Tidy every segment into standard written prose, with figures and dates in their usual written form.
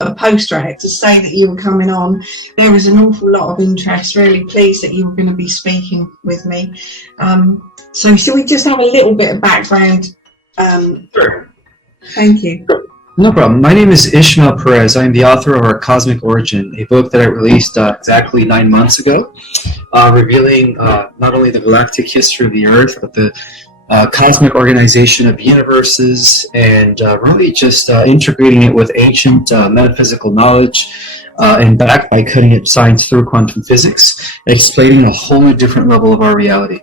a poster out to say that you were coming on. There was an awful lot of interest. Really pleased that you were going to be speaking with me. So should we just have a little bit of background? Sure. Thank you. No problem. My name is Ismael Perez. I am the author of Our Cosmic Origin, a book that I released exactly 9 months ago, revealing not only the galactic history of the Earth, but the cosmic organization of universes, and really just integrating it with ancient metaphysical knowledge and backed by cutting-edge science through quantum physics, explaining a wholly different level of our reality.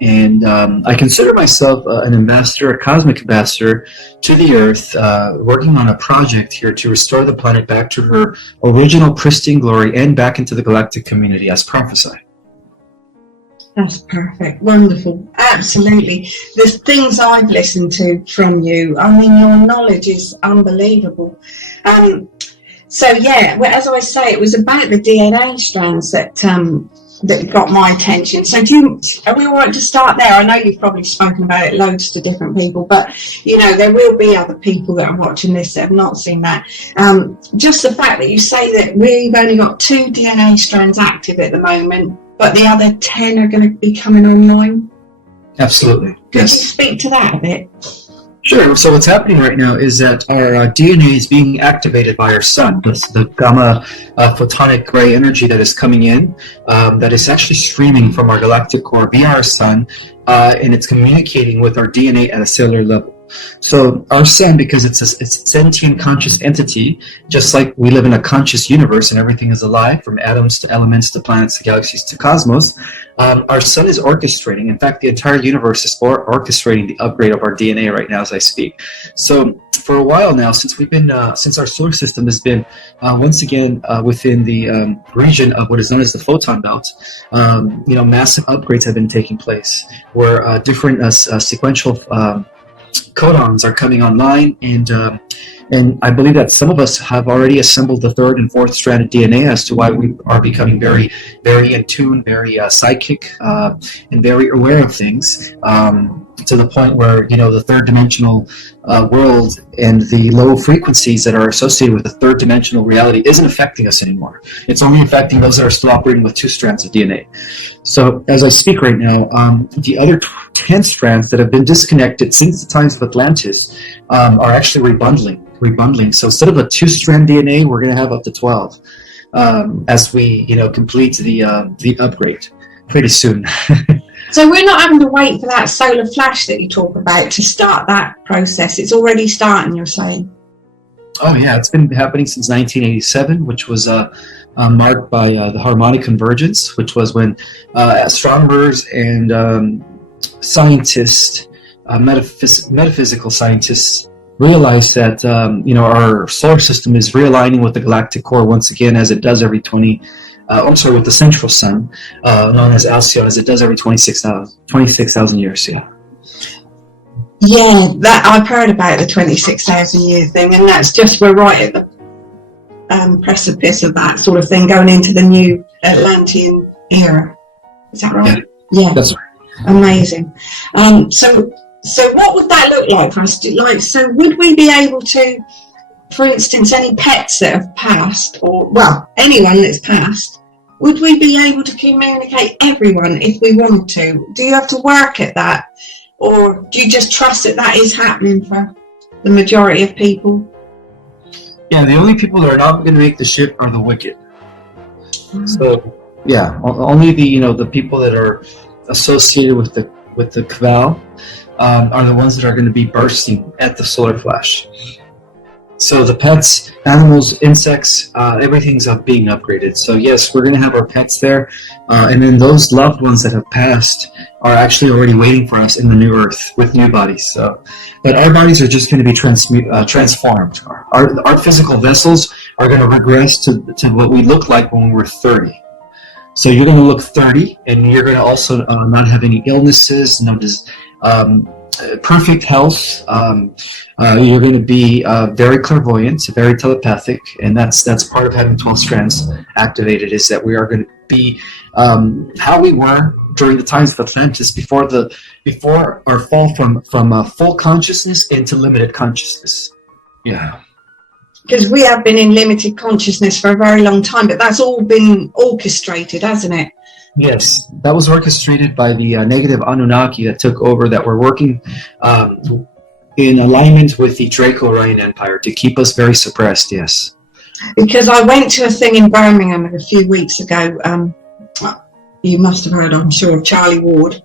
And I consider myself an ambassador, a cosmic ambassador to the Earth, working on a project here to restore the planet back to her original pristine glory and back into the galactic community as prophesied. That's perfect. Wonderful. Absolutely. The things I've listened to from you, I mean, your knowledge is unbelievable. So yeah, well, as I say, it was about the DNA strands that got my attention. So are we all right to start there? I know you've probably spoken about it loads to different people, but you know, there will be other people that are watching this that have not seen that. Just the fact that you say that we've only got 2 DNA strands active at the moment, but the other 10 are going to be coming online. Absolutely. Could Yes. you speak to that a bit? Sure. So what's happening right now is that our DNA is being activated by our sun. The gamma photonic gray energy that is coming in, that is actually streaming from our galactic core via our sun, and it's communicating with our DNA at a cellular level. So our sun, because it's a sentient conscious entity, just like we live in a conscious universe and everything is alive, from atoms to elements to planets to galaxies to cosmos, our sun is orchestrating. In fact, the entire universe is orchestrating the upgrade of our DNA right now as I speak. So for a while now, since we've been, since our solar system has been once again within the region of what is known as the photon belt, you know, massive upgrades have been taking place where different sequential codons are coming online, and I believe that some of us have already assembled the 3rd and 4th strand of DNA as to why we are becoming very, very in tune, very psychic, and very aware of things, to the point where, you know, the 3rd dimensional world and the low frequencies that are associated with the 3rd dimensional reality isn't affecting us anymore. It's only affecting those that are still operating with 2 strands of DNA. So as I speak right now, the other 10 strands that have been disconnected since the times of Atlantis are actually rebundling. So instead of a 2-strand DNA, we're going to have up to 12 as we, you know, complete the upgrade pretty soon. So we're not having to wait for that solar flash that you talk about to start that process. It's already starting, you're saying? Oh yeah, it's been happening since 1987, which was marked by the harmonic convergence, which was when astronomers and scientists, metaphysical scientists, realized that you know, our solar system is realigning with the galactic core once again, as it does every with the central sun, known as Alcyon, as it does every 26,000 years. Yeah. Yeah, that I've heard about the 26,000 year thing, and that's just, we're right at the precipice of that sort of thing, going into the new Atlantean era. Is that right? Yeah, that's right. Amazing. So what would that look like? So would we be able to, for instance, any pets that have passed, or, well, anyone that's passed, would we be able to communicate everyone if we wanted to? Do you have to work at that? Or do you just trust that that is happening for the majority of people? Yeah, the only people that are not going to make the shift are the wicked. So, yeah, only the, you know, the people that are associated with the cabal are the ones that are going to be bursting at the solar flash. So the pets, animals, insects, everything's being upgraded. So yes, we're going to have our pets there, and then those loved ones that have passed are actually already waiting for us in the new Earth with new bodies. So, but our bodies are just going to be transformed. Our physical vessels are going to regress to what we looked like when we were 30. So you're going to look 30, and you're going to also not have any illnesses, perfect health. You're going to be very clairvoyant, very telepathic, and that's part of having 12 strands activated, is that we are going to be how we were during the times of Atlantis, before our fall from full consciousness into limited consciousness. Yeah. Because we have been in limited consciousness for a very long time, but that's all been orchestrated, hasn't it? Yes, that was orchestrated by the negative Anunnaki that took over, that were working in alignment with the Draco-Ryan Empire to keep us very suppressed, yes. Because I went to a thing in Birmingham a few weeks ago. You must have heard, I'm sure, of Charlie Ward.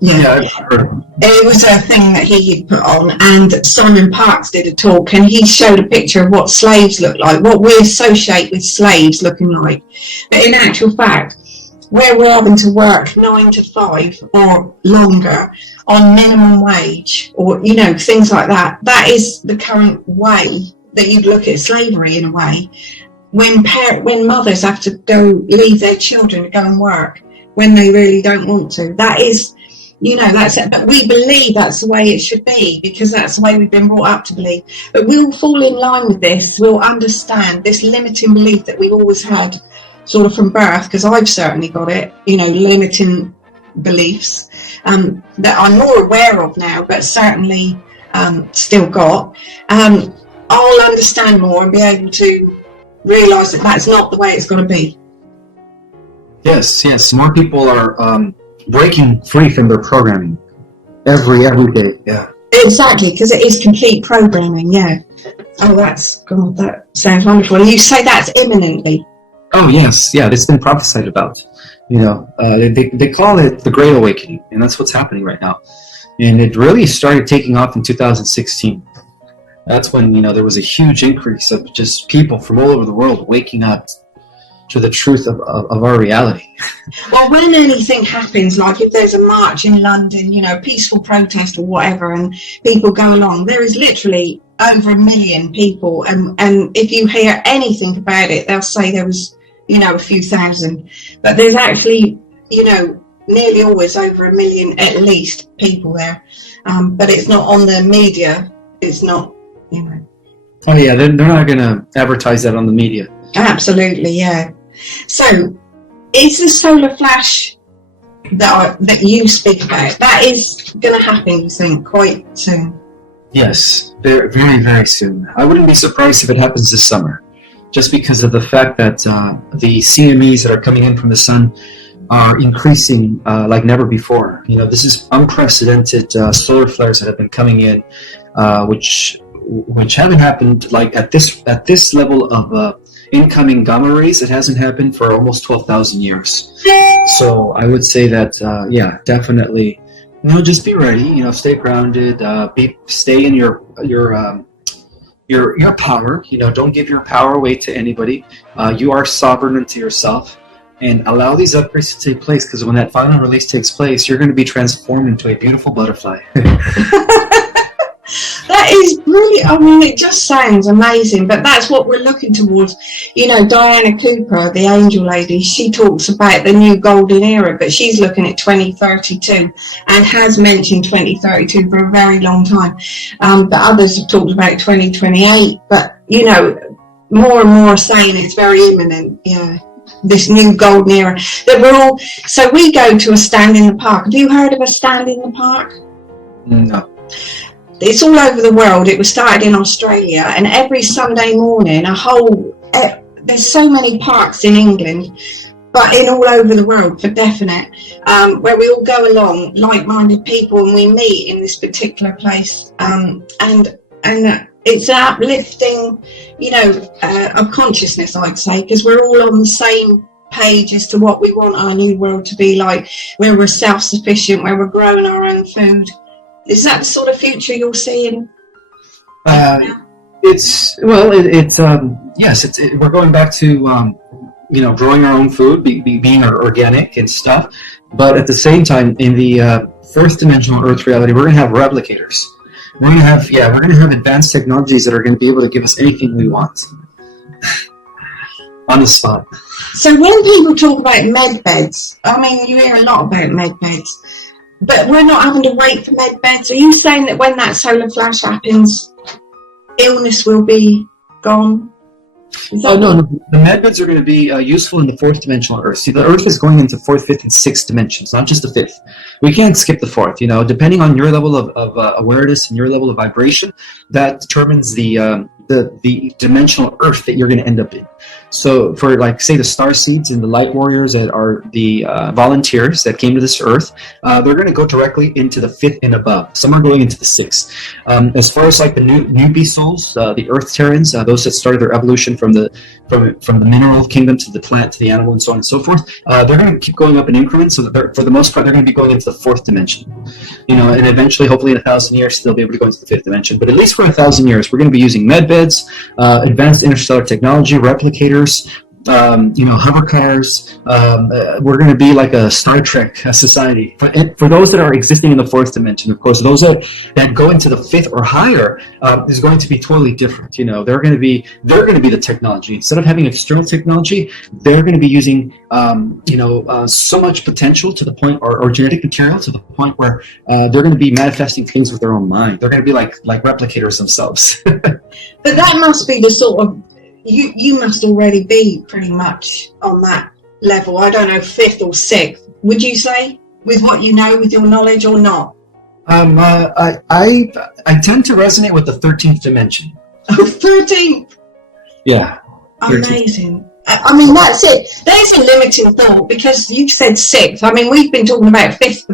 Yeah, I've heard. It was a thing that he put on, and Simon Parkes did a talk, and he showed a picture of what slaves look like, what we associate with slaves looking like. But in actual fact, where we're having to work 9 to 5 or longer on minimum wage, or, you know, things like that, that is the current way that you'd look at slavery in a way. When mothers have to go leave their children to go and work when they really don't want to, that is, you know, that's it. But we believe that's the way it should be, because that's the way we've been brought up to believe. But we'll fall in line with this. We'll understand this limiting belief that we've always had, sort of from birth, because I've certainly got it, you know, limiting beliefs that I'm more aware of now, but certainly still got. I'll understand more and be able to realise that that's not the way it's going to be. Yes. More people are breaking free from their programming every day. Yeah. Exactly, because it is complete programming. Yeah. Oh, that sounds wonderful. And you say that's imminently. Oh yes, yeah. It's been prophesied about. You know, they call it the Great Awakening, and that's what's happening right now. And it really started taking off in 2016. That's when, you know, there was a huge increase of just people from all over the world waking up to the truth of our reality. Well, when anything happens, like if there's a march in London, you know, peaceful protest or whatever, and people go along, there is literally over 1 million people. And if you hear anything about it, they'll say there was, you know, a few thousand. But there's actually, you know, nearly always over 1 million at least people there. But it's not on the media. It's not, you know. Oh yeah, they're not going to advertise that on the media. Absolutely, yeah. So, is the solar flash that you speak about, that is going to happen, you think, quite soon? Yes, very, very soon. I wouldn't be surprised if it happens this summer, just because of the fact that the CMEs that are coming in from the sun are increasing like never before. You know, this is unprecedented solar flares that have been coming in, which haven't happened like at this level of incoming gamma rays. It hasn't happened for almost 12,000 years. So I would say that yeah, definitely, you know, just be ready. You know, stay grounded. Stay in your power. You know, don't give your power away to anybody. You are sovereign unto yourself. And allow these upgrades to take place, because when that final release takes place, you're going to be transformed into a beautiful butterfly. That is brilliant. I mean, it just sounds amazing, but that's what we're looking towards. You know, Diana Cooper, the angel lady, she talks about the new golden era, but she's looking at 2032 and has mentioned 2032 for a very long time. But others have talked about 2028, but, you know, more and more saying it's very imminent. Yeah. This new golden era that we're all. So we go to a stand in the park. Have you heard of a stand in the park? No. It's all over the world. It was started in Australia, and every Sunday morning, there's so many parks in England, but in all over the world for definite, where we all go along, like-minded people, and we meet in this particular place, and it's an uplifting, you know, of consciousness, I'd say, because we're all on the same page as to what we want our new world to be like, where we're self-sufficient, where we're growing our own food. Is that the sort of future you're seeing? Yes. We're going back to you know, growing our own food, being organic and stuff. But at the same time, in the fourth dimensional Earth reality, we're going to have replicators. We're going to have advanced technologies that are going to be able to give us anything we want on the spot. So when people talk about med beds, I mean, you hear a lot about med beds, but we're not having to wait for med beds. Are you saying that when that solar flash happens, illness will be gone? No. The med beds are going to be useful in the fourth dimensional Earth. See, the Earth is going into fourth, fifth, and sixth dimensions, not just the fifth. We can't skip the fourth. You know, depending on your level of awareness and your level of vibration, that determines the the dimensional Earth that you're going to end up in. So for, like, say, the star seeds and the light warriors that are the volunteers that came to this Earth, they're going to go directly into the 5th and above. Some are going into the 6th. As far as like the newbie souls, the Earth Terrans, those that started their evolution from the mineral kingdom to the plant to the animal and so on and so forth, they're going to keep going up in increments. So that for the most part, they're going to be going into the 4th dimension. And eventually, hopefully, in 1,000 years, they'll be able to go into the 5th dimension. But at least for 1,000 years, we're going to be using med beds, advanced interstellar technology, replicators, hover cars. We're going to be like a Star Trek society. For those that are existing in the 4th dimension, of course, those that go into the 5th or higher is going to be totally different. They're going to be the technology. Instead of having external technology, they're going to be using so much potential to the point, or genetic material to the point where they're going to be manifesting things with their own mind. They're going to be like replicators themselves. But that must be the sort of, you must already be pretty much on that level. I don't know, 5th or 6th, would you say, with what you know, with your knowledge, or not? I tend to resonate with the 13th dimension. Oh, 13th? Yeah. 13th. Amazing. I mean, that's it. There's a limiting thought, because you said 6th. I mean, we've been talking about 5th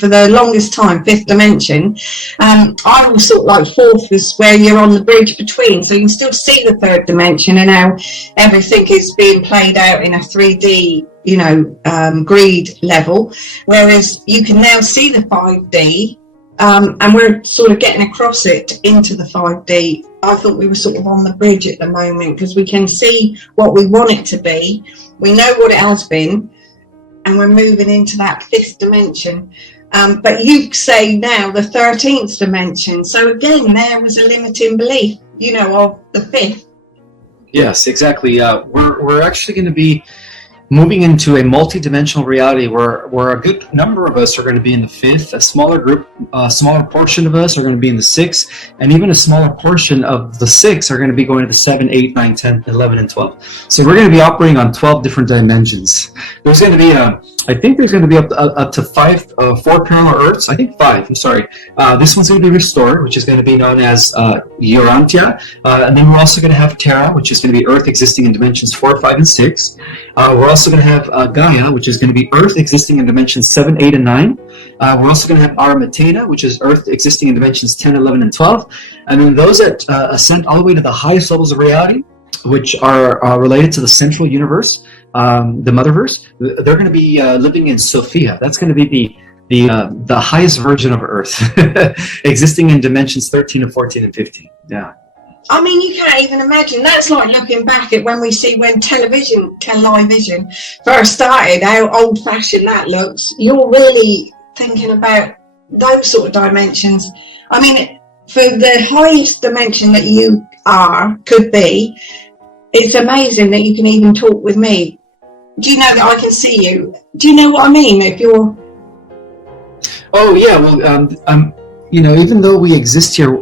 for the longest time, 5th dimension. I was sort of like 4th is where you're on the bridge between, so you can still see the 3rd dimension and how everything is being played out in a 3D, greed level, whereas you can now see the 5D, and we're sort of getting across it into the 5D. I thought we were sort of on the bridge at the moment, because we can see what we want it to be. We know what it has been, and we're moving into that 5th dimension. But you say now the 13th dimension. So again, there was a limiting belief, of the 5th. Yes, exactly. We're actually going to be moving into a multi-dimensional reality where a good number of us are going to be in the 5th, a smaller portion of us are going to be in the 6th, and even a smaller portion of the 6 are going to be going to the 7, 8, 9, 10, 11, and 12. So we're going to be operating on 12 different dimensions. There's going to be I think there's going to be up to 4 parallel Earths. I think 5. I'm sorry. This one's going to be restored, which is going to be known as Urantia. And then we're also going to have Terra, which is going to be Earth existing in dimensions 4, 5, and 6. We're also going to have Gaia, which is going to be Earth existing in dimensions 7, 8, and 9. We're also going to have Aramatena, which is Earth existing in dimensions 10, 11, and 12. And then those that ascend all the way to the highest levels of reality, which are related to the central universe, the motherverse, they're going to be living in Sophia. That's going to be the highest version of Earth, existing in dimensions 13 and 14 and 15. Yeah. I mean, you can't even imagine. That's like looking back at when television first started, how old-fashioned that looks. You're really thinking about those sort of dimensions. I mean, for the highest dimension that you could be, it's amazing that you can even talk with me. Do you know that I can see you? Do you know what I mean? If you're... Oh, yeah. Well, even though we exist here,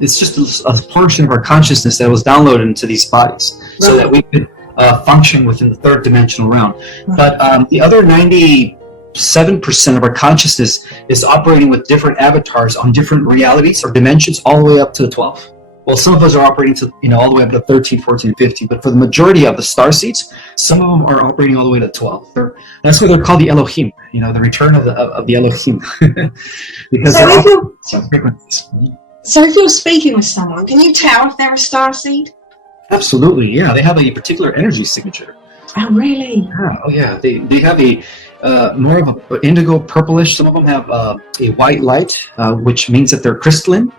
it's just a portion of our consciousness that was downloaded into these bodies, right, so that we could function within the 3rd dimensional realm. Right. But the other 97% of our consciousness is operating with different avatars on different realities or dimensions, all the way up to the 12th. Well, some of us are operating to, all the way up to 13, 14, and 15. But for the majority of the star seeds, some of them are operating all the way to 12. That's why they're called the Elohim, the return of the Elohim. Because so if you're speaking with someone, can you tell if they're a star seed? Absolutely, yeah. They have a particular energy signature. Oh, really? Yeah. Oh, yeah. They have more of an indigo purplish. Some of them have a white light, which means that they're crystalline.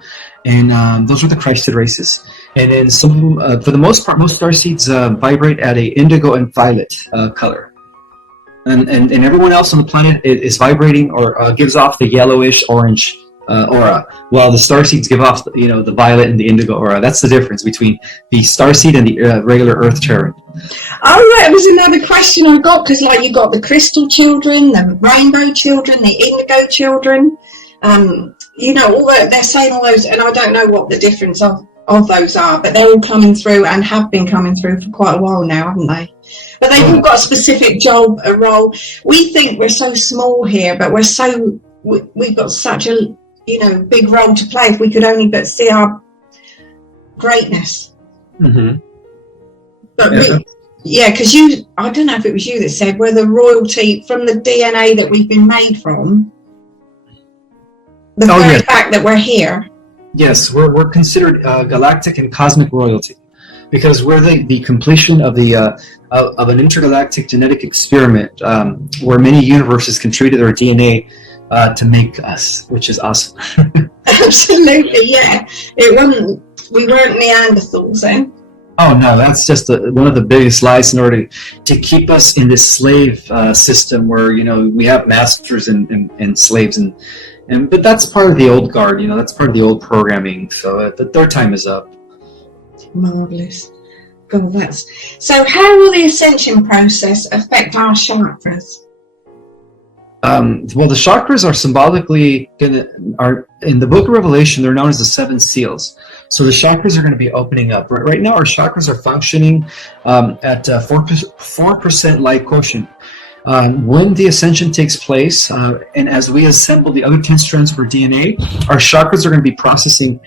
And those are the Christed races. And then some of them, for the most part, most starseeds vibrate at a indigo and violet color. And everyone else on the planet is vibrating or gives off the yellowish orange aura, while the starseeds give off the violet and the indigo aura. That's the difference between the starseed and the regular Earth Terran. Oh, that was another question I got, because you got the crystal children, the rainbow children, the indigo children. All that they're saying all those, and I don't know what the difference of those are, but they're all coming through and have been coming through for quite a while now, haven't they? But they've all got a specific job, a role. We think we're so small here, but we've got such a big role to play. If we could only but see our greatness Mm-hmm. But Yeah. yeah, because I don't know if it was you that said we're the royalty from the DNA that we've been made from, the very Yes. fact that we're here. Yes, we're considered galactic and cosmic royalty because we're the completion of of an intergalactic genetic experiment where many universes contributed their DNA to make us, which is awesome. Absolutely, yeah. We weren't Neanderthals then. Oh no, that's just one of the biggest lies in order to keep us in this slave system where we have masters and slaves but that's part of the old guard. That's part of the old programming. So their time is up. Marvelous. God, so. How will the ascension process affect our chakras? Well, the chakras are symbolically are in the Book of Revelation. They're known as the seven seals. So the chakras are going to be opening up. Right now, our chakras are functioning at 4% light quotient. When the ascension takes place, and as we assemble the other 10 strands of our DNA, our chakras are going to be processing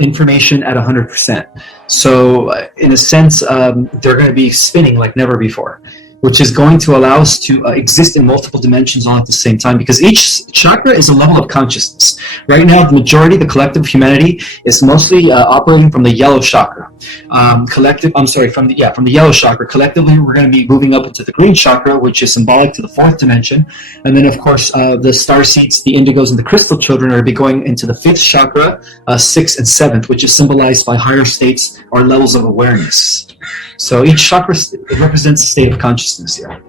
information at 100%. So, in a sense, they're going to be spinning like never before, which is going to allow us to exist in multiple dimensions all at the same time, because each chakra is a level of consciousness. Right now, the majority, the collective of humanity, is mostly operating from the yellow chakra. From the yellow chakra. Collectively, we're going to be moving up into the green chakra, which is symbolic to the fourth dimension. And then, of course, the star seeds, the indigos, and the crystal children are going to be going into the fifth chakra, sixth and seventh, which is symbolized by higher states or levels of awareness. So each chakra represents a state of consciousness here.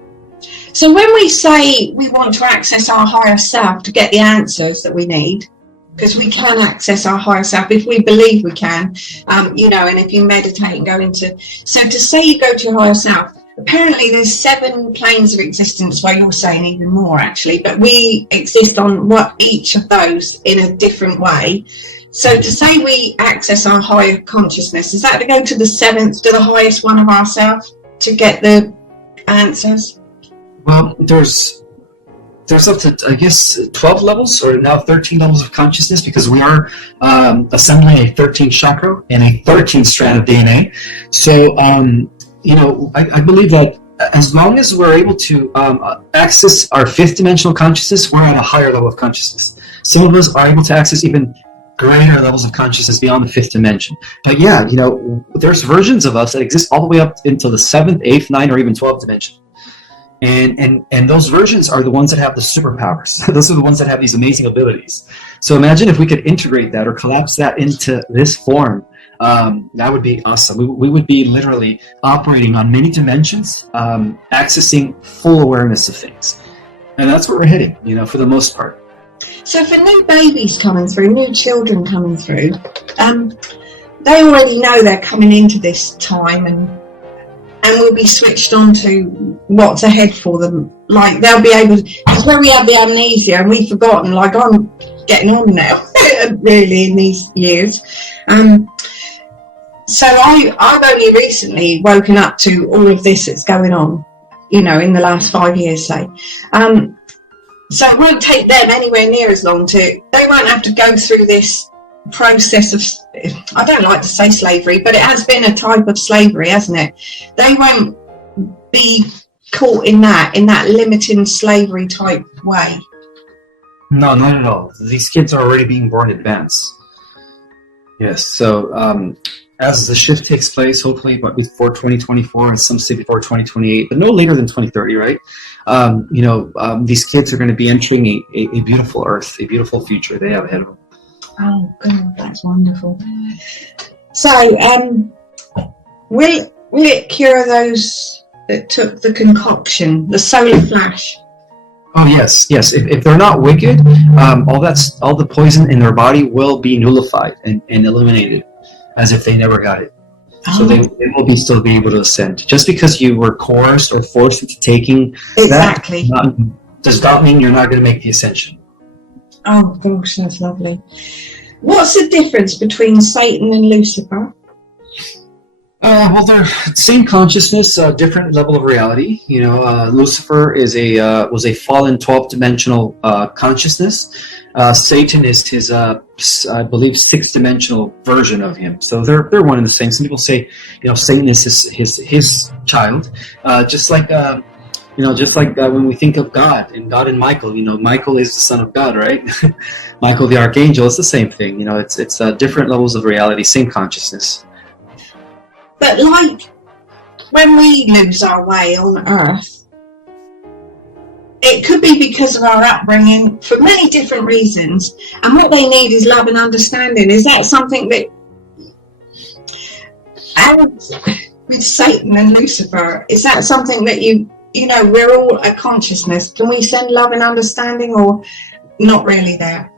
So when we say we want to access our higher self to get the answers that we need, because we can access our higher self if we believe we can, and if you meditate and go into... So to say you go to your higher self, apparently there's 7 planes of existence, well, you're saying even more, actually, but we exist on each of those in a different way. So to say we access our higher consciousness, is that to go to the 7th, to the highest one of ourselves, to get the answers? Well, there's up to, I guess, 12 levels, or now 13 levels of consciousness, because we are assembling a 13th chakra and a 13th strand of DNA. So, I believe that as long as we're able to access our 5th dimensional consciousness, we're at a higher level of consciousness. Some of us are able to access even greater levels of consciousness beyond the 5th dimension. But yeah, there's versions of us that exist all the way up into the 7th, 8th, 9th, or even 12th dimension. And those versions are the ones that have the superpowers. Those are the ones that have these amazing abilities. So imagine if we could integrate that or collapse that into this form. That would be awesome. We would be literally operating on many dimensions, accessing full awareness of things. And that's where we're heading, for the most part. So for new babies coming through, new children coming through, they already know they're coming into this time and will be switched on to what's ahead for them. Like they'll be able to, because when we have the amnesia and we've forgotten, like I'm getting on now, really, in these years. So I've only recently woken up to all of this that's going on, in the last 5 years, say. So it won't take them anywhere near as long they won't have to go through this process of, I don't like to say slavery, but it has been a type of slavery, hasn't it? They won't be caught in that limiting slavery type way. No, not at all. These kids are already being born advanced. Yes, so as the shift takes place, hopefully before 2024, and some say before 2028, but no later than 2030, right? These kids are going to be entering a beautiful earth, a beautiful future they have ahead of them. Oh, God, that's wonderful. So, will it cure those that took the concoction, the solar flash? Oh, yes. If they're not wicked, all the poison in their body will be nullified and eliminated, as if they never got it. So they will still be able to ascend. Just because you were coerced or forced into taking exactly that does not mean you're not going to make the ascension. Oh gosh, that's lovely. What's the difference between Satan and Lucifer? Well, they're same consciousness, different level of reality. You know, Lucifer is was a fallen 12th-dimensional consciousness. Satan is his, I believe, sixth-dimensional version of him. So they're one and the same. Some people say, you know, Satan is his child, just like when we think of God and Michael. You know, Michael is the son of God, right? Michael the archangel is the same thing. You know, it's different levels of reality, same consciousness. But like when we lose our way on Earth, it could be because of our upbringing for many different reasons. And what they need is love and understanding. Is that something that, with Satan and Lucifer, is that something that you know, we're all a consciousness. Can we send love and understanding, or not really there?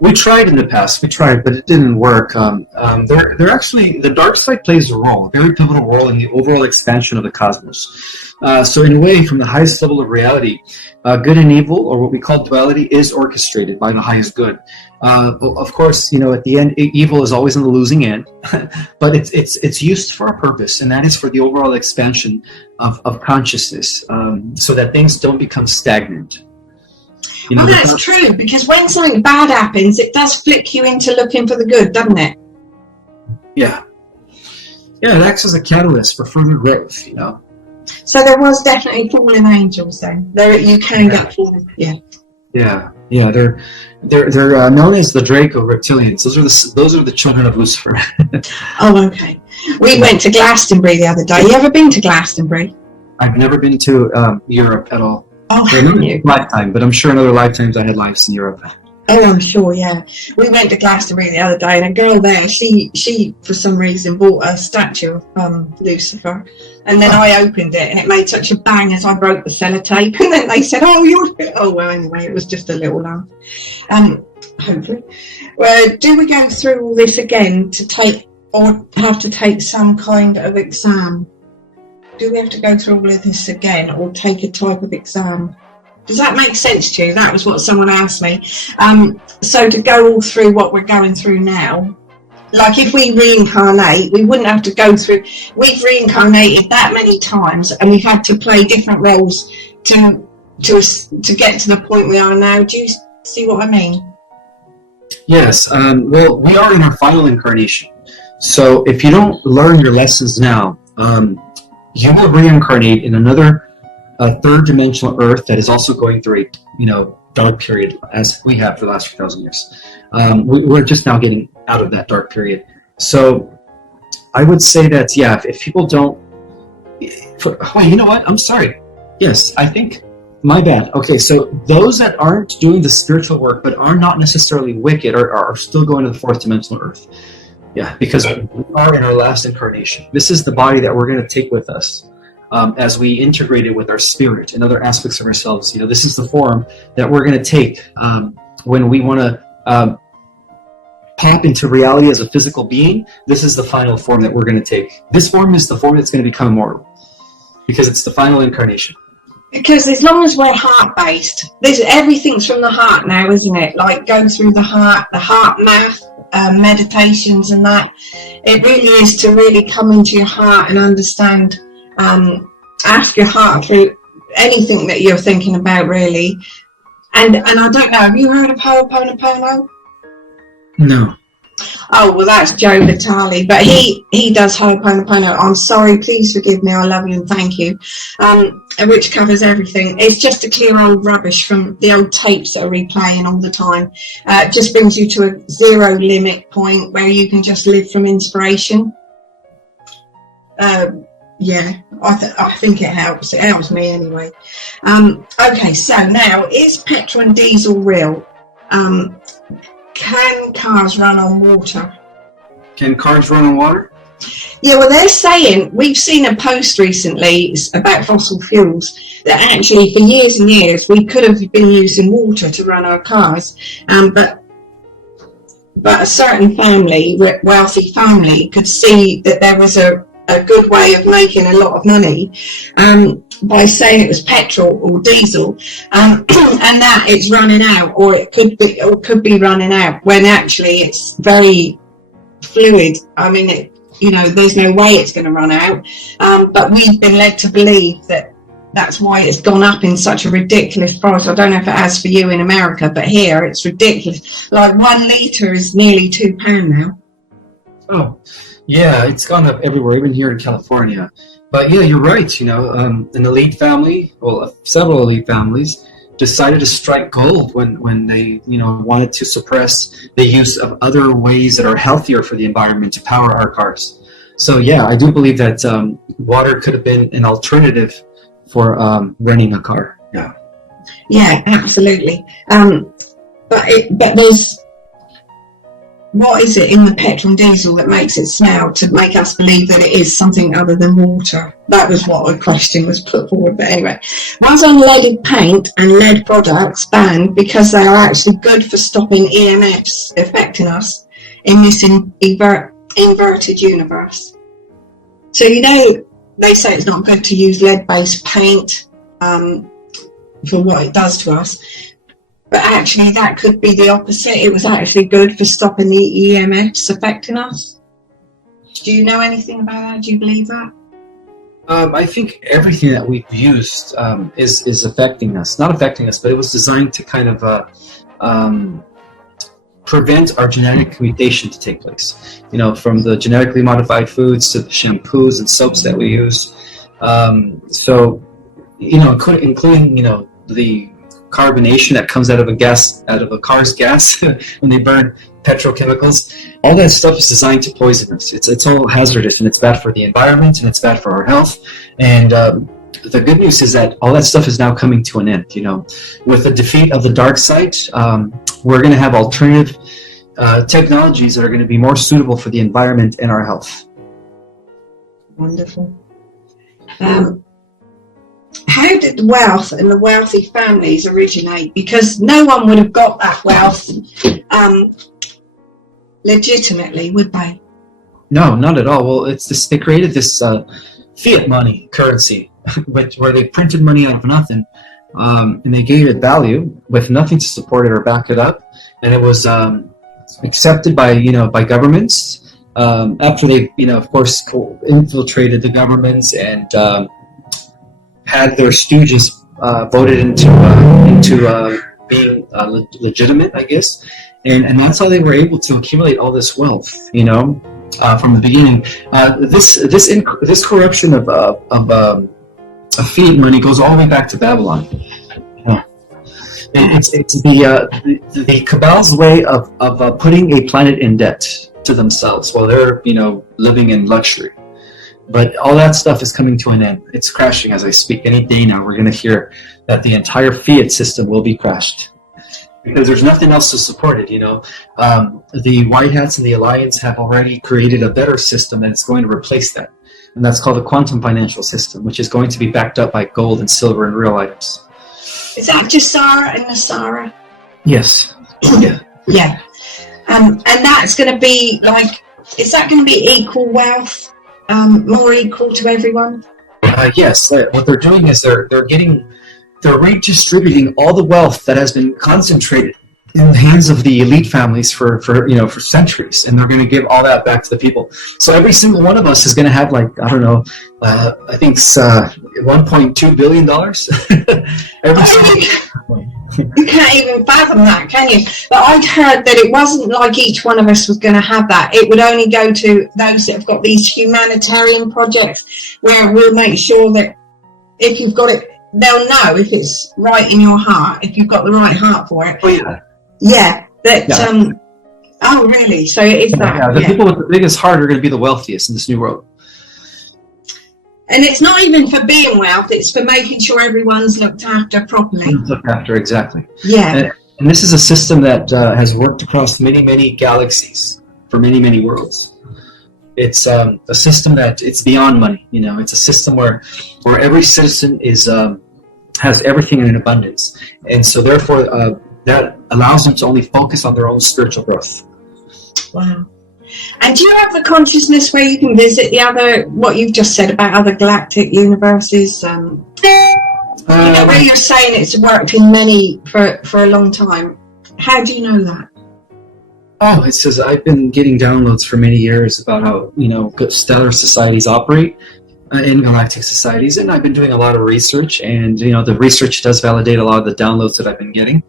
We tried in the past, but it didn't work. They're actually, the dark side plays a role, a very pivotal role in the overall expansion of the cosmos. So in a way, from the highest level of reality, good and evil, or what we call duality, is orchestrated by the highest good. Of course, you know, at the end, evil is always on the losing end, but it's used for a purpose, and that is for the overall expansion of consciousness, so that things don't become stagnant. You know, well, that's true, because when something bad happens, it does flick you into looking for the good, doesn't it? Yeah. Yeah, it acts as a catalyst for further growth, you know. So there was definitely fallen angels then. There you can get fallen. Yeah. Yeah. Yeah, they're known as the Draco reptilians. Those are the children of Lucifer. Oh, okay. We went to Glastonbury the other day. You ever been to Glastonbury? I've never been to Europe at all. Oh, not in lifetime, but I'm sure in other lifetimes I had lives in Europe. Oh, I'm sure, yeah. We went to Glastonbury the other day, and a girl there, she for some reason bought a statue of Lucifer, and then I opened it, and it made such a bang as I broke the sellotape, and then they said, well, anyway, it was just a little laugh. Hopefully. Well, do we go through all this again to take, or have to take some kind of exam? Do we have to go through all of this again, or take a type of exam? Does that make sense to you? That was what someone asked me. So to go all through what we're going through now, like if we reincarnate, we wouldn't have to go through. We've reincarnated that many times, and we've had to play different roles to get to the point we are now. Do you see what I mean? Yes. Well, we are in our final incarnation. So if you don't learn your lessons now, you will reincarnate in another third-dimensional Earth that is also going through a dark period, as we have for the last few thousand years. We're just now getting out of that dark period. So I would say that, yeah, if people don't... Wait, you know what? I'm sorry. Yes, I think... My bad. Okay, so those that aren't doing the spiritual work but are not necessarily wicked are still going to the fourth-dimensional Earth. Yeah, because we are in our last incarnation. This is the body that we're going to take with us as we integrate it with our spirit and other aspects of ourselves. You know, this is the form that we're going to take when we want to pop into reality as a physical being. This is the final form that we're going to take. This form is the form that's going to become immortal because it's the final incarnation. Because as long as we're heart-based, everything's from the heart now, isn't it? Like go through the heart math, meditations and that. It really is to really come into your heart and understand, ask your heart through anything that you're thinking about, really. And I don't know, have you heard of Ho'oponopono? No. Oh, well, that's Joe Vitale, but he does Ho'oponopono. I'm sorry, please forgive me, I love you and thank you, which covers everything. It's just to clear old rubbish from the old tapes that are replaying all the time. It just brings you to a zero limit point where you can just live from inspiration. Yeah, I think it helps. It helps me anyway. Okay, so now, is petrol and diesel real? Can cars run on water? Can cars run on water? Yeah, well, they're saying, we've seen a post recently about fossil fuels, that actually for years and years we could have been using water to run our cars, but a certain family, wealthy family, could see that there was a good way of making a lot of money by saying it was petrol or diesel, and that it's running out, or it could be running out, when actually it's very fluid. I mean, you know, there's no way it's going to run out. But we've been led to believe that that's why it's gone up in such a ridiculous price. I don't know if it has for you in America, but here it's ridiculous. Like 1 litre is nearly £2 now. Oh, yeah, it's gone up everywhere, even here in California. But yeah, you're right. You know, an elite family, well, several elite families, decided to strike gold when they, you know, wanted to suppress the use of other ways that are healthier for the environment to power our cars. So yeah, I do believe that water could have been an alternative for running a car. Yeah. Yeah, absolutely. But there's, what is it in the petrol and diesel that makes it smell to make us believe that it is something other than water? That was what the question was put forward. But anyway, one's unleaded paint and lead products banned because they are actually good for stopping EMFs affecting us in this inverted universe. So, you know, they say it's not good to use lead-based paint for what it does to us. But actually, that could be the opposite. It was actually good for stopping the EMFs affecting us. Do you know anything about that? Do you believe that? I think everything that we've used is affecting us. Not affecting us, but it was designed to kind of prevent our genetic mutation to take place. You know, from the genetically modified foods to the shampoos and soaps that we use. So, you know, including, you know, the carbonation that comes out of a car's gas when they burn petrochemicals. All that stuff is designed to poison us. It's all hazardous, and it's bad for the environment, and it's bad for our health. And the good news is that all that stuff is now coming to an end. You know, with the defeat of the dark side, we're going to have alternative technologies that are going to be more suitable for the environment and our health. Wonderful. How did the wealth and the wealthy families originate? Because no one would have got that wealth legitimately, would they? No, not at all. Well, it's this. They created this fiat money currency, where they printed money out of nothing, and they gave it value with nothing to support it or back it up, and it was accepted by governments after they of course infiltrated the governments and had their stooges voted into being legitimate, I guess, and that's how they were able to accumulate all this wealth, from the beginning. This corruption of fiat money goes all the way back to Babylon. It's the cabal's way of putting a planet in debt to themselves while they're living in luxury. But all that stuff is coming to an end. It's crashing as I speak. Any day now, we're going to hear that the entire fiat system will be crashed because there's nothing else to support it. The White Hats and the Alliance have already created a better system, and it's going to replace that. And that's called the quantum financial system, which is going to be backed up by gold and silver and real items. Is that Jasara and Nasara? Yes. Yeah. Yeah. And that's going to be is that going to be equal wealth? More equal to everyone? Yes. What they're doing is they're redistributing all the wealth that has been concentrated in the hands of the elite families for centuries, and they're going to give all that back to the people. So every single one of us is going to have I think it's $1.2 billion. Every single. You can't even fathom that, can you? But I'd heard that it wasn't like each one of us was going to have that. It would only go to those that have got these humanitarian projects where we'll make sure that if you've got it, they'll know if it's right in your heart, if you've got the right heart for it. Oh, yeah. Yeah. Oh, really? So it is that. Yeah, the people with the biggest heart are going to be the wealthiest in this new world. And it's not even for being wealth, it's for making sure everyone's looked after properly. Looked after, exactly. Yeah. And this is a system that has worked across many, many galaxies for many, many worlds. It's a system that it's beyond money. It's a system where every citizen has everything in abundance. And so therefore, that allows them to only focus on their own spiritual growth. Wow. And do you have the consciousness where you can visit what you've just said about other galactic universes? Where you're saying it's worked in many for a long time. How do you know that? Oh, it says I've been getting downloads for many years about how, good stellar societies operate in galactic societies, and I've been doing a lot of research, and the research does validate a lot of the downloads that I've been getting.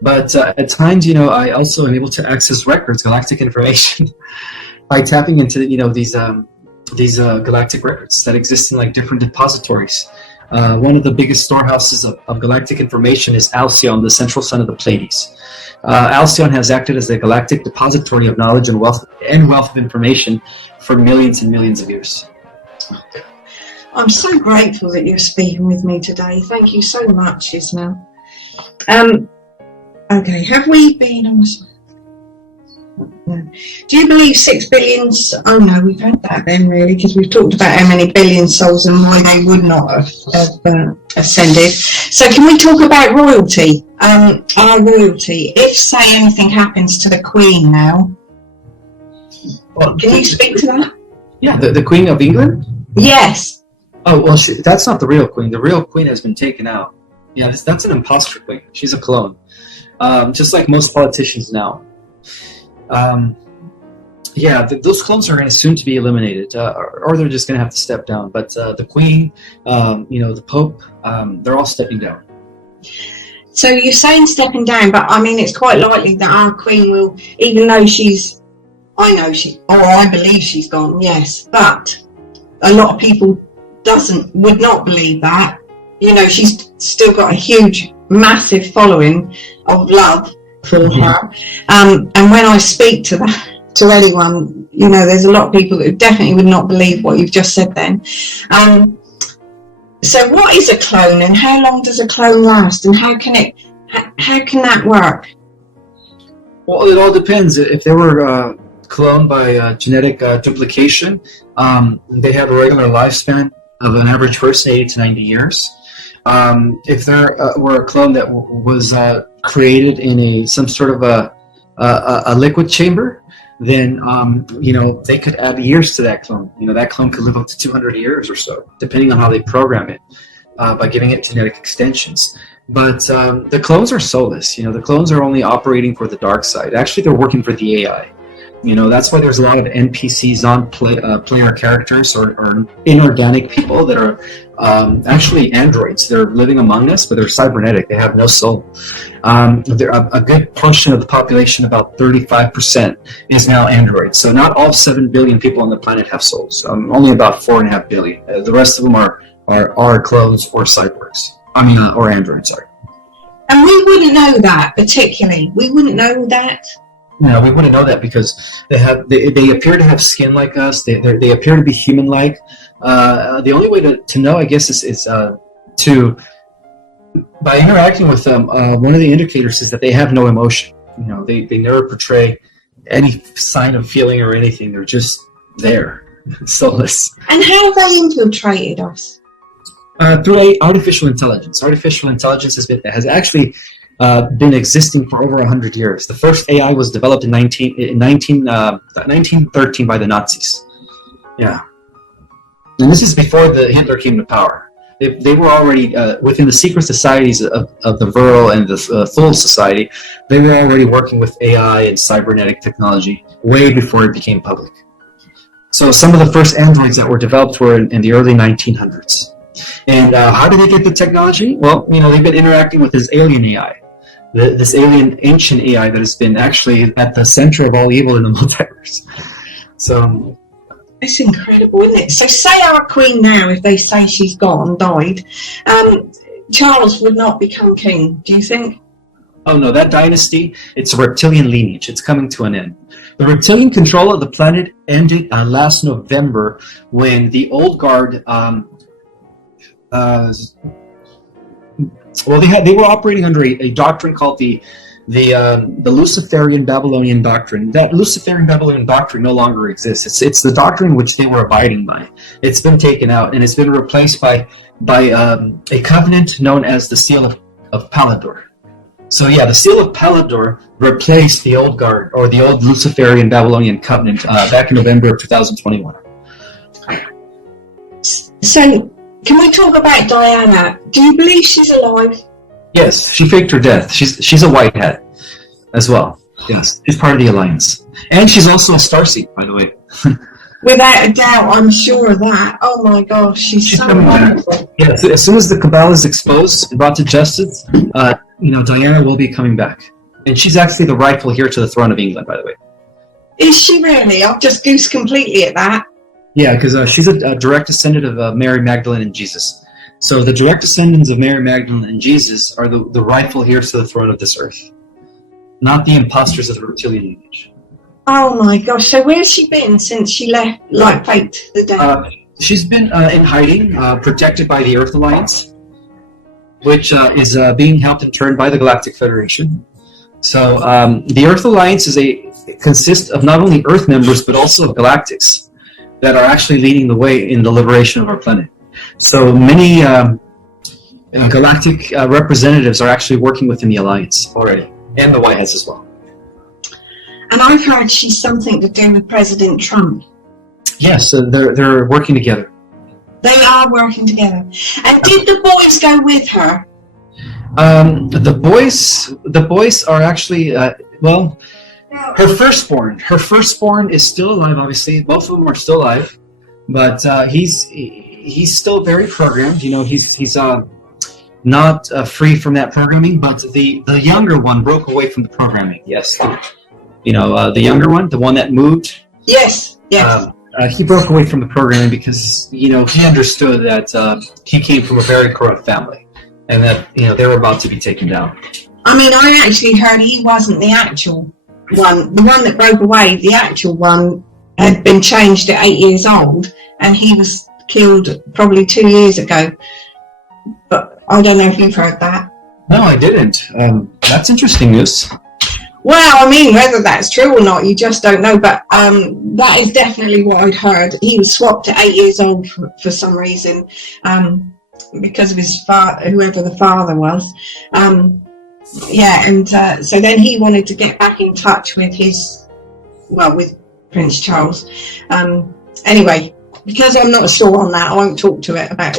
But at times, I also am able to access records, galactic information, by tapping into these galactic records that exist in like different depositories. One of the biggest storehouses of galactic information is Alcyon, the central sun of the Pleiades. Alcyon has acted as a galactic depository of knowledge and wealth of information for millions and millions of years. I'm so grateful that you're speaking with me today. Thank you so much, Ismael. Okay, have we been on this? No. Do you believe 6 billions? Oh no, we've had that then, really, because we've talked about how many billion souls and why they would not have ascended. So can we talk about royalty? Our royalty. If, say, anything happens to the Queen now, can you speak to that? Yeah, the Queen of England? Yes. Oh, well, that's not the real Queen. The real Queen has been taken out. Yeah, that's an imposter Queen. She's a clone. Just like most politicians now. Those clones are going to soon to be eliminated, or they're just going to have to step down. But the Queen, the Pope, they're all stepping down. So you're saying stepping down, but I mean, it's quite likely that our Queen will, even though I believe she's gone, yes, but a lot of people would not believe that. She's still got a huge, massive following of love for her. And when I speak to anyone, there's a lot of people that definitely would not believe what you've just said then. So what is a clone, and how long does a clone last, and how can that work? Well, it all depends. If they were cloned by genetic duplication, they have a regular lifespan of an average person, 80 to 90 years. If there were a clone that was created in some sort of a liquid chamber, then they could add years to that clone. That clone could live up to 200 years or so, depending on how they program it, by giving it genetic extensions. But the clones are soulless. The clones are only operating for the dark side. Actually, they're working for the AI. That's why there's a lot of NPCs, non-player characters, or inorganic people that are actually androids. They're living among us, but they're cybernetic. They have no soul. A good portion of the population, about 35%, is now androids. So not all 7 billion people on the planet have souls. Only about 4.5 billion. The rest of them are clones or cyborgs. Or androids, sorry. And we wouldn't know that particularly. We wouldn't know that. No, we wouldn't know that because they appear to have skin like us. They appear to be human-like. The only way to know, I guess, is by interacting with them. One of the indicators is that they have no emotion. They never portray any sign of feeling or anything. They're just there, soulless. And how have they infiltrated us? Through artificial intelligence. Artificial intelligence has actually been existing for over 100 years. The first AI was developed in 1913 by the Nazis. Yeah. And this is before Hitler came to power. They were already, within the secret societies of the Virile and the Thule Society, they were already working with AI and cybernetic technology way before it became public. So some of the first androids that were developed were in the early 1900s. And how did they get the technology? Well, they've been interacting with this alien AI. This alien ancient AI that has been actually at the center of all evil in the multiverse. So it's incredible, isn't it? So say our Queen now, if they say she's died, Charles would not become king, do you think? Oh no, that dynasty, it's a reptilian lineage. It's coming to an end. The reptilian control of the planet ended last November when the old guard they were operating under a doctrine called the Luciferian Babylonian doctrine. That Luciferian Babylonian doctrine no longer exists. It's the doctrine which they were abiding by. It's been taken out and it's been replaced by a covenant known as the Seal of Pallador. So yeah, the Seal of Pallador replaced the old guard, or the old Luciferian Babylonian covenant, back in November of 2021. So, can we talk about Diana? Do you believe she's alive? Yes, she faked her death. She's a white hat as well. Yes, she's part of the Alliance. And she's also a starseed, by the way. Without a doubt, I'm sure of that. Oh my gosh, she's so coming back. wonderful. Yeah, as soon as the Cabal is exposed and brought to justice, Diana will be coming back. And she's actually the rightful heir to the throne of England, by the way. Is she really? I've just goosed completely at that. Yeah, because she's a direct descendant of Mary Magdalene and Jesus. So the direct descendants of Mary Magdalene and Jesus are the rightful heirs to the throne of this earth, not the imposters of the reptilian lineage. Oh my gosh, so where's she been since she left, faked the day? She's been in hiding, protected by the Earth Alliance, which is being helped in turn by the Galactic Federation. So the Earth Alliance consists of not only Earth members, but also galactics that are actually leading the way in the liberation of our planet. So many galactic representatives are actually working within the Alliance already, and the Whiteheads as well. And I've heard she's something to do with President Trump. Yes, they're working together. They are working together. And did the boys go with her? The boys are actually her firstborn is still alive. Obviously, both of them are still alive, but he's still very programmed. He's not free from that programming. But the younger one broke away from the programming. Yes, the younger one, the one that moved. Yes. He broke away from the programming because he understood that he came from a very corrupt family, and that they were about to be taken down. I mean, I actually heard he wasn't the actual one. The one that broke away, the actual one, had been changed at 8 years old, and he was killed probably 2 years ago. But I don't know if you've heard that. No, I didn't. That's interesting news. Well, I mean, whether that's true or not, you just don't know. But that is definitely what I'd heard. He was swapped at 8 years old for some reason, because of his father, whoever the father was. So then he wanted to get back in touch with with Prince Charles. Anyway, because I'm not sure on that, I won't talk to it about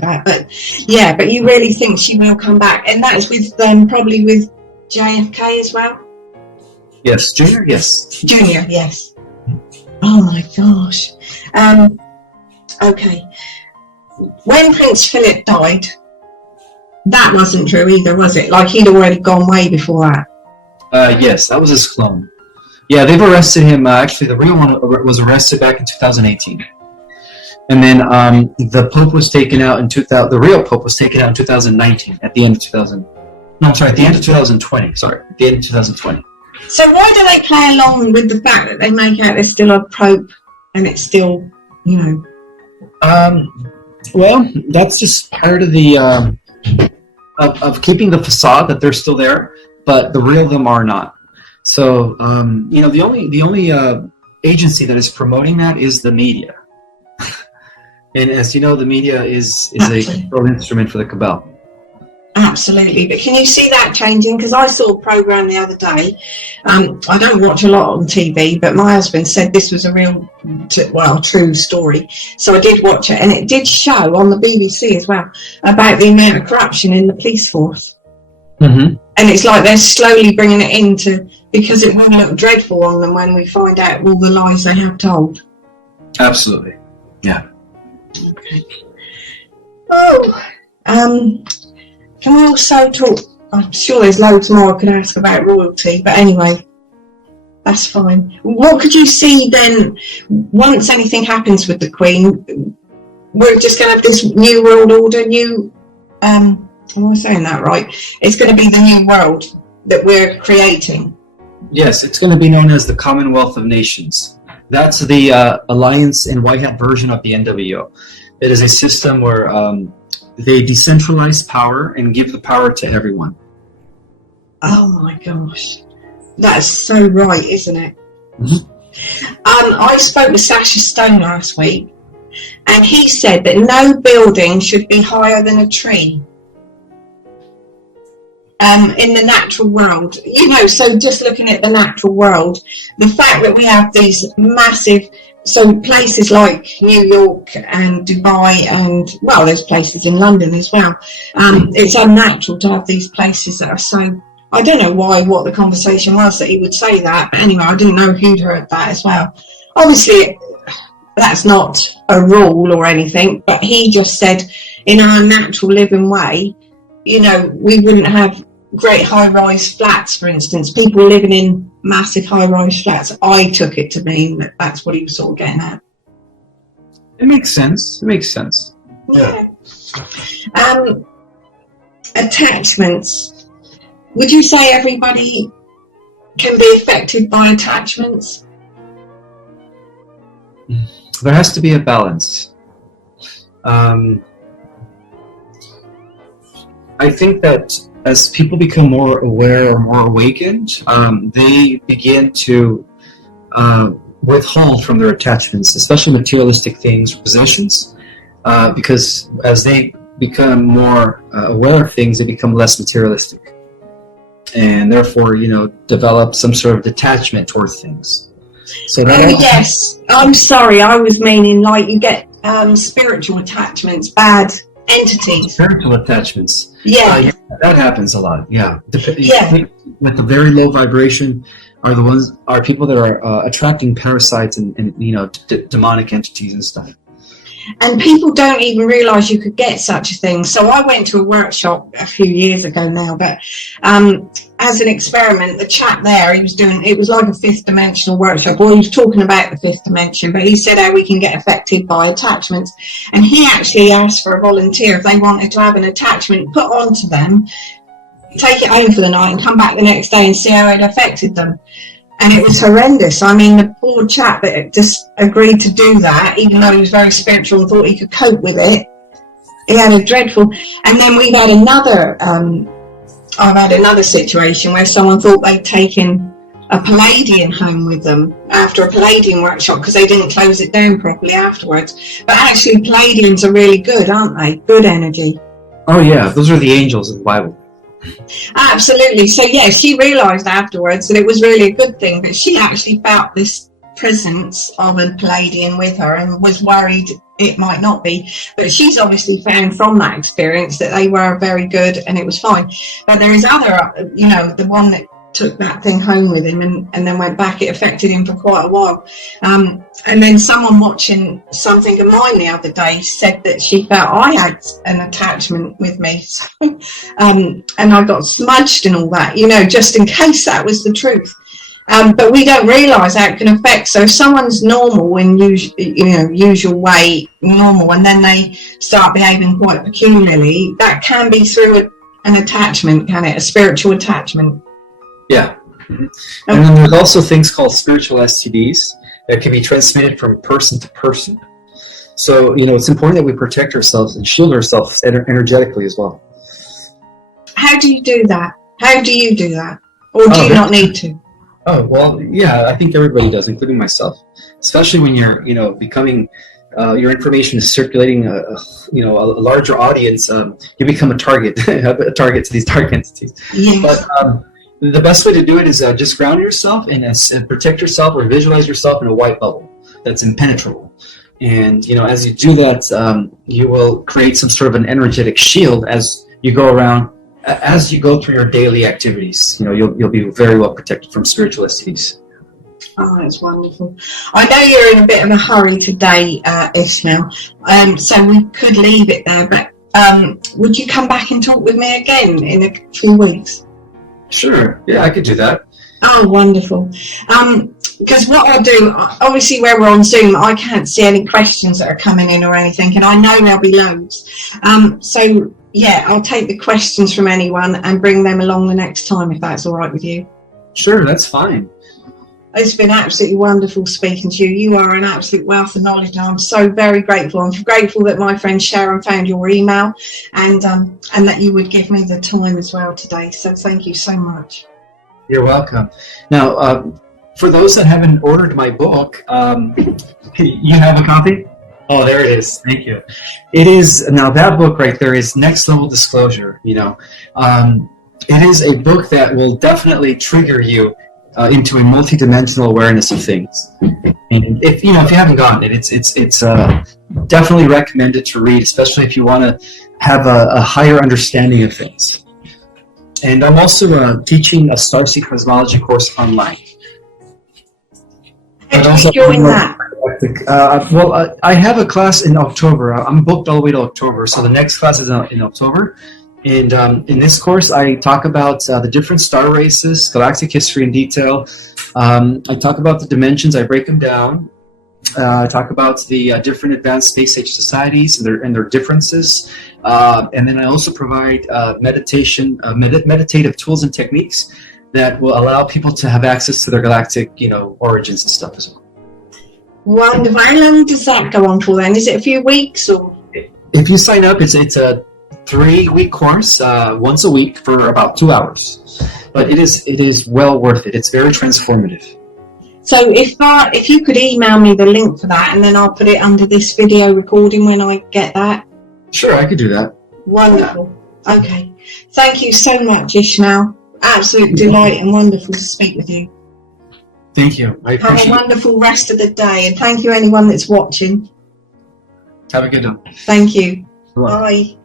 that. But you really think she will come back, and that's with probably with JFK as well. Yes, Junior. Yes, Junior. Yes. Oh my gosh. Okay. When Prince Philip died, that wasn't true either, was it? Like he'd already gone way before that. Yes, that was his clone. Yeah, they've arrested him. Actually, the real one was arrested back in 2018, and then the Pope was taken out in 2000. The real Pope was taken out in 2019. At the end of 2000. No, sorry, at the end of 2020. Sorry, at the end of 2020. So why do they play along with the fact that they make out there's still a Pope and it's still, Well, that's just part of the of keeping the facade that they're still there, but the real them are not. So the only agency that is promoting that is the media, and as you know, the media is a control instrument for the cabal. Absolutely, but can you see that changing? Because I saw a program the other day. I don't watch a lot on TV, but my husband said this was a real, true story. So I did watch it, and it did show on the BBC as well about the amount of corruption in the police force. Mm-hmm. And it's like they're slowly bringing it into, because it will look dreadful on them when we find out all the lies they have told. Absolutely, yeah. Okay. Can we also talk? I'm sure there's loads more I could ask about royalty, but anyway, that's fine. What could you see then once anything happens with the Queen? We're just going to have this new world order, am I saying that right? It's going to be the new world that we're creating. Yes, it's going to be known as the Commonwealth of Nations. That's the Alliance and White Hat version of the NWO. It is a system where they decentralize power and give the power to everyone. Oh my gosh. That's so right, isn't it? Mm-hmm. I spoke with Sasha Stone last week, and he said that no building should be higher than a tree. In the natural world, so just looking at the natural world, the fact that we have these massive, so places like New York and Dubai and, there's places in London as well. It's unnatural to have these places that are so I don't know what the conversation was that he would say that, but anyway, I didn't know if you'd heard that as well. Obviously, that's not a rule or anything, but he just said, in our natural living way, you know, we wouldn't have great high-rise flats, for instance, people living in massive high-rise flats. I took it to mean that that's what he was sort of getting at. It makes sense. Yeah. Attachments. Would you say everybody can be affected by attachments? There has to be a balance. I think that as people become more aware or more awakened, they begin to withhold from their attachments, especially materialistic things or possessions, because as they become more aware of things, they become less materialistic, and therefore, you know, develop some sort of detachment towards things. So that yes, I'm sorry, I was meaning like you get spiritual attachments, bad entities. Spiritual attachments. Yeah. That happens a lot. Yeah. Yeah. With the very low vibration are people that are attracting parasites and you know, demonic entities and stuff. And people don't even realise you could get such a thing. So I went to a workshop a few years ago now, but as an experiment, the chap there, he was doing, it was like a fifth dimensional workshop, or he was talking about the fifth dimension, but he said how we can get affected by attachments. And he actually asked for a volunteer if they wanted to have an attachment put onto them, take it home for the night and come back the next day and see how it affected them. And it was horrendous. I mean, the poor chap that just agreed to do that, even though he was very spiritual and thought he could cope with it, he had a dreadful... And then we've had another... I've had another situation where someone thought they'd taken a Palladian home with them after a Palladian workshop because they didn't close it down properly afterwards. But actually, Palladians are really good, aren't they? Good energy. Oh, yeah. Those are the angels in the Bible. Absolutely. So yeah, she realised afterwards that it was really a good thing, but she actually felt this presence of a Palladian with her and was worried it might not be. But she's obviously found from that experience that they were very good and it was fine. But there is other, you know, the one that took that thing home with him and then went back, it affected him for quite a while. And then someone watching something of mine the other day said that she felt I had an attachment with me. So, and I got smudged and all that, you know, just in case that was the truth. But we don't realise how it can affect. So if someone's normal in usual way, normal, and then they start behaving quite peculiarly, that can be through an attachment, can it? A spiritual attachment. Yeah. And then there's also things called spiritual STDs that can be transmitted from person to person. So, you know, it's important that we protect ourselves and shield ourselves energetically as well. How do you do that? How do you do that? Or do you not need to? Oh, well, yeah, I think everybody does, including myself. Especially when you're, you know, becoming, your information is circulating, a larger audience, you become a target to these dark entities. Yes. But the best way to do it is just ground yourself and protect yourself or visualize yourself in a white bubble that's impenetrable. And, you know, as you do that, you will create some sort of an energetic shield as you go around. As you go through your daily activities, you know, you'll be very well protected from spiritual STDs. Oh, that's wonderful. I know you're in a bit of a hurry today, Ismael, so we could leave it there, but would you come back and talk with me again in a few weeks? Sure. Yeah, I could do that. Oh, wonderful. Because what I'll do, obviously where we're on Zoom, I can't see any questions that are coming in or anything, and I know there'll be loads. So, yeah, I'll take the questions from anyone and bring them along the next time, if that's all right with you. Sure, that's fine. It's been absolutely wonderful speaking to you. You are an absolute wealth of knowledge, and I'm so very grateful. I'm grateful that my friend Sharon found your email and that you would give me the time as well today. So thank you so much. You're welcome. Now, for those that haven't ordered my book, you have a copy? Oh, there it is. Thank you. It is, now that book right there is Next Level Disclosure, you know. It is a book that will definitely trigger you into a multidimensional awareness of things. And if you haven't gotten it, it's definitely recommended to read, especially if you want to have a higher understanding of things. And I'm also teaching a Starseed Cosmology course online. How do you join that? I have a class in October. I'm booked all the way to October, so the next class is in October. And in this course, I talk about the different star races, galactic history in detail. I talk about the dimensions. I break them down. I talk about the different advanced space-age societies and their differences. And then I also provide meditative tools and techniques that will allow people to have access to their galactic, origins and stuff as well. Wonderful. How long does that go on for then? Is it a few weeks or? If you sign up, it's a 3-week course, once a week for about 2 hours. But it is well worth it. It's very transformative. So if you could email me the link for that, and then I'll put it under this video recording when I get that. Sure, I could do that. Wonderful. Okay. Thank you so much, Ismael. Absolute delight and wonderful to speak with you. Thank you. I appreciate it. Have a wonderful rest of the day, and thank you anyone that's watching. Have a good one. Thank you. Bye. Bye.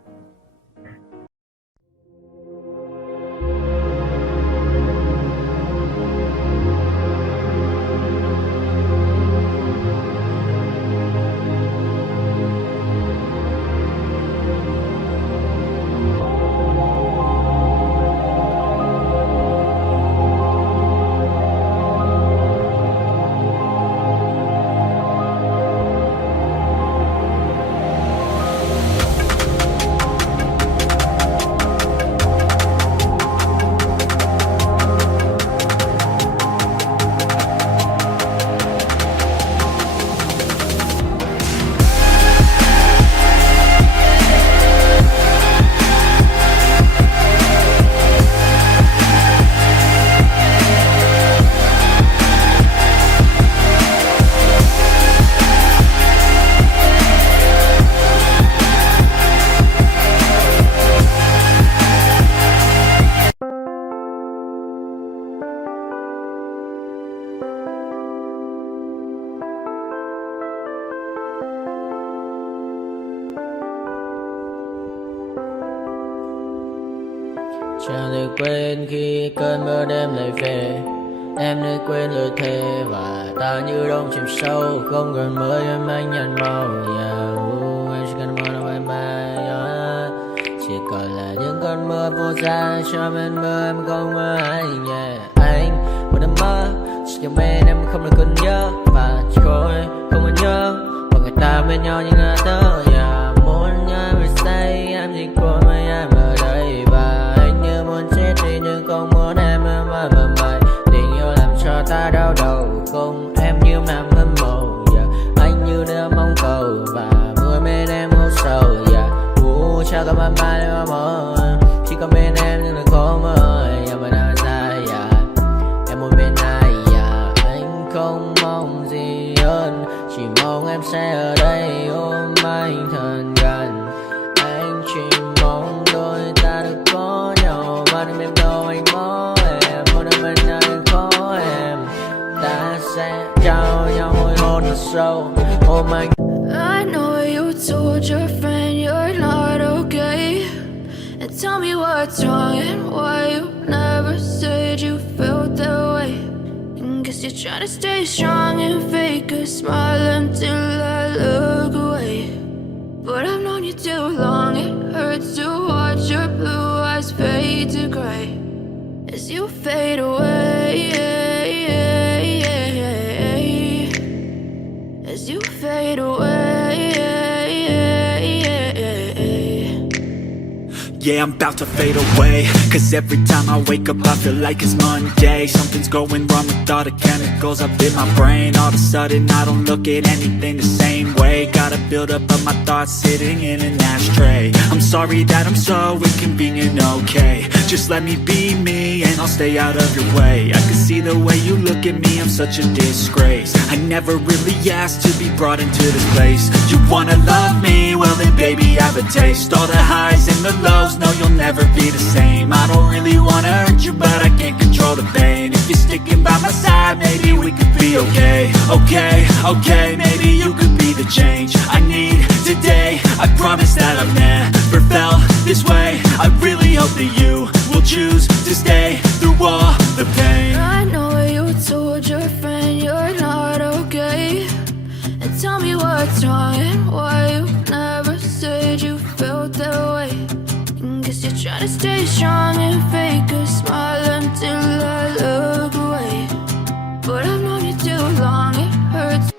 Chẳng thể quên khi cơn mưa đêm lại về. Em nơi quên lời thề và ta như đông chìm sâu. Không còn mới em anh nhận màu. Em chỉ cần mơ đâu em bay. Chỉ còn là những cơn mưa vô giá. Cho bên mơ em không mơ anh. Anh một đêm mơ chỉ cần bên em không được cơn nhớ. Và chỉ có em không muốn nhớ. Và người ta bên nhau như ngã tớ. Muốn nhớ về say em chỉ có mấy em ở đây. Và anh như muốn chết đi nhưng không muốn em mơ mày. Tình yêu làm cho ta đau đầu. Không em như nằm hâm mộ. Anh như đeo mong cầu. Và mưa bên em u sầu. Chắc có mãi mãi em mơ. Chỉ có bên em nhưng đừng có mơ. Mà đã ra em muốn bên ai. Anh không mong gì hơn. Chỉ mong em sẽ ở đây ôm anh thật gần. Anh chỉ mong đôi ta được có nhau. Mà đừng em đâu anh có em. Một đêm bên anh có em. Ta sẽ trao nhau môi hôn thật sâu. Ôm anh. I know you told your friend you're not okay. And tell me what's wrong and why you never said you felt that way. And guess you're trying to stay strong and fake a smile until I look away. But I've known you too long, it hurts to watch your blue eyes fade to gray as you fade away. As you fade away. Yeah, I'm about to fade away. Cause every time I wake up I feel like it's Monday. Something's going wrong with all the chemicals up in my brain. All of a sudden I don't look at anything the same way. Got a build up of my thoughts sitting in an ashtray. I'm sorry that I'm so inconvenient, okay. Just let me be me and I'll stay out of your way. I can see the way you look at me, I'm such a disgrace. I never really asked to be brought into this place. You wanna love me? Well then baby I have a taste. All the highs and the lows, no you'll never be the same. I don't really wanna hurt you but I can't control the pain. If you're sticking by my side maybe we could be okay. Okay, maybe you could be the change I need today. I promise that I've never felt this way. I really hope that you will choose to stay through all the pain. I know you told your friend you're not okay, and tell me what's wrong and why you never said you felt that way. And guess you're trying to stay strong and fake a smile until I look away. But I've known you too long, it hurts.